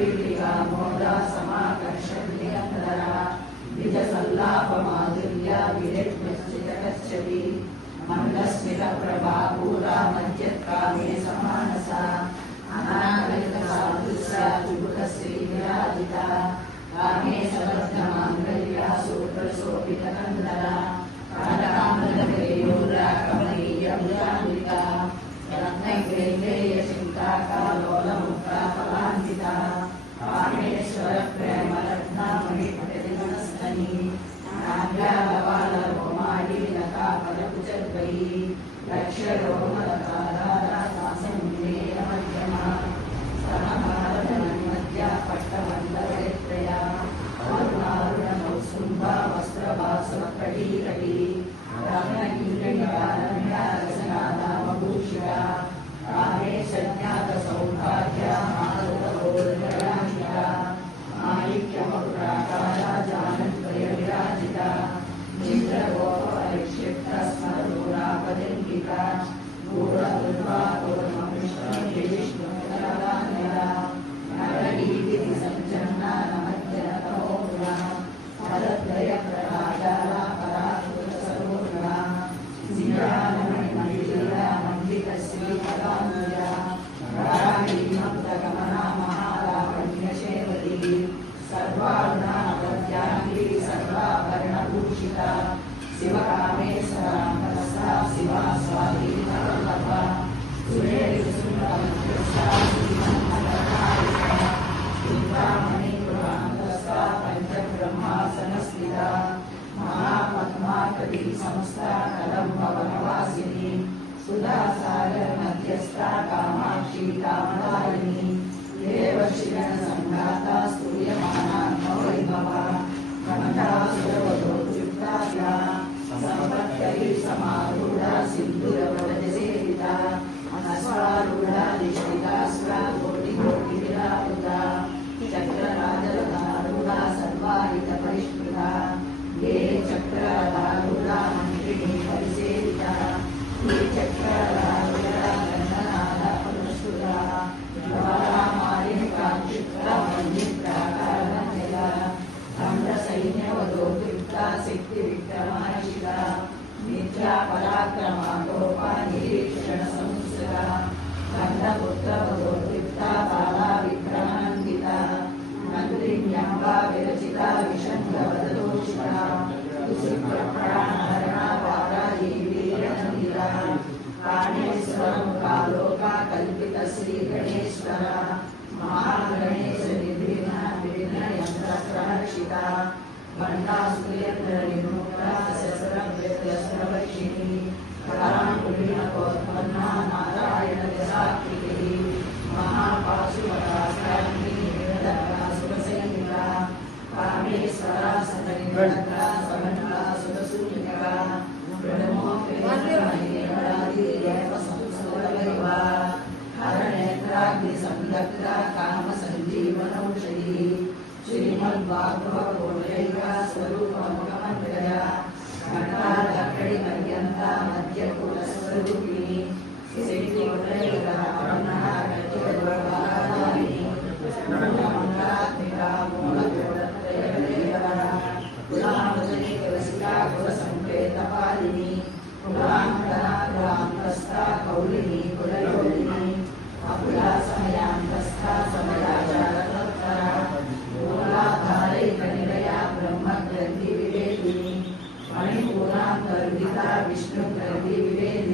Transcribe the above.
पीठिका मोदा समाकर्षण्यन्तरा द्विजसल्लापमाधुर्या विरेट्यश्चितकच्छति मन्दस्मितप्रभापूरा मध्यत्कामे समानसा अनागरितसाधुस्या विबुधश्रीविराजिता कामे सबद्धमाङ्गल्या सूत्रशोभितकन्दरा कालकामदकेयोरा कमनीयमृतान्विता रत्नैर्वैर्यचिन्ता कालोलमुक्ता फलान्विता कामेश्वरप्रेमरत्नामणिपतिमनस्तनी नाभ्यालवालरोमाली लता फलकुचद्वयी लक्ष्यरोमलतारासासंज्ञेयमध्यमा स्तनभारतनन्मध्या पट्टमण्डलत्रया अरुणारुणमौसुम्भा वस्त्रभासुरकटीकटी रत्नकिङ्कणिकारण्या रसनानामभूषिता कामे सज्ञातसौभाग्या मारुतगोर्धरान्विता माणिक्यमकुटाकारा जानद्वयविराजिता चित्रगोपरिक्षिप्तस्मरूरापदिङ्गिका गूढदुर्वागोर्मविष्णुविष्णुकरान्यरा नरगीतिसञ्जन्ना नमज्जनतमोगुणा पदद्वयप्रभाजाला पराकृतसरोगुणा जीरानमणिमण्डिला मण्डितश्रीफलान्विता वराहीमब्दगमना महालावण्यशेवती सर्वार्णानवद्याङ्गी सर्वाभरणभूषिता शिवकामेश्वरान्तरसा शिवा स्वाधीनवल्लभा सुरेशुसुन्दरमध्यस्था श्रीमन्मदनायिका चिन्तामणिपुरान्तस्था पञ्चब्रह्मासनस्थिता महापद्माकरी संस्था कदम्बवनवासिनी सुधासागरमध्यस्था कामाक्षी कामदायिनी देवशिवनसङ्घाता स्तूयमाना नवैभवा कनकासुरवधोद्युक्ता सम्पत्करी समारूढा सिन्धुरवरजसेविता अश्वारूढा निष्ठितास्त्रा कोटिकोटिविरावृता चक्रराजरथारूढा सर्वाहितपरिष्कृता ये चक्ररारूढा मन्त्रिणी परिसेविता ये चक्ररारूढा गन्धनादा पुरस्कृता ज्वालामालिकाक्षिप्ता मन्दिप्राकारणनिला सैन्यवधोद्युक्ता शक्तिविक्रमाशिता नित्या पराक्रमा गोपा निरीक्षणसंस्कृता गन्धपुत्रवधोद्युक्ता बाला विक्रमान्विता नगरीण्यम्बा विरचिता विषङ्गवदतोषिता कुसुप्रप्राणहरणा वाराही वीरनन्दिता काणेश्वरमुखा लोका कल्पितश्रीगणेश्वरा महागणेश निर्विघ्नयन्त्ररक्षिता गण्डासुयन्त्रनिर्मुक्ता शस्त्रवृत्तस्त्रवर्षिणी कराङ्कुलीनकोत्पन्ना नारायणविसाकृतिः महापाशुपरास्त्राग्नि निर्दग्धा सुरसैनिका कामेश्वरा सतनिर्दग्धा समन्विता सुरसूनिका ब्रह्मोपेन्द्रमणिर्मणादिदेव संसर्गैवा हरनेत्राग्निसंदग्धा कामसञ्जीवनौषधिः श्रीमद्भागवतोल्लैका स्वरूपमुखमन्त्रया घण्टादकडिपर्यन्ता मध्यकुलस्वरूपिणी श्रीकोटैकरमणः कटिवर्वादायिनी मूलमङ्गलात्मिका मूलकोटत्रयदेवरा कुलामजनिकरसिका कुलसङ्केतपालिनी कुलाङ्गना कुलान्तस्था कौलिनी कुलयोगिनी अकुला समयान्तस्था समयाचारतत्परा मूलाधारैकनिलया ब्रह्मग्रन्थिविवेदिनी मणिपूरान्तर्विता विष्णुग्रन्थिविवेदिनी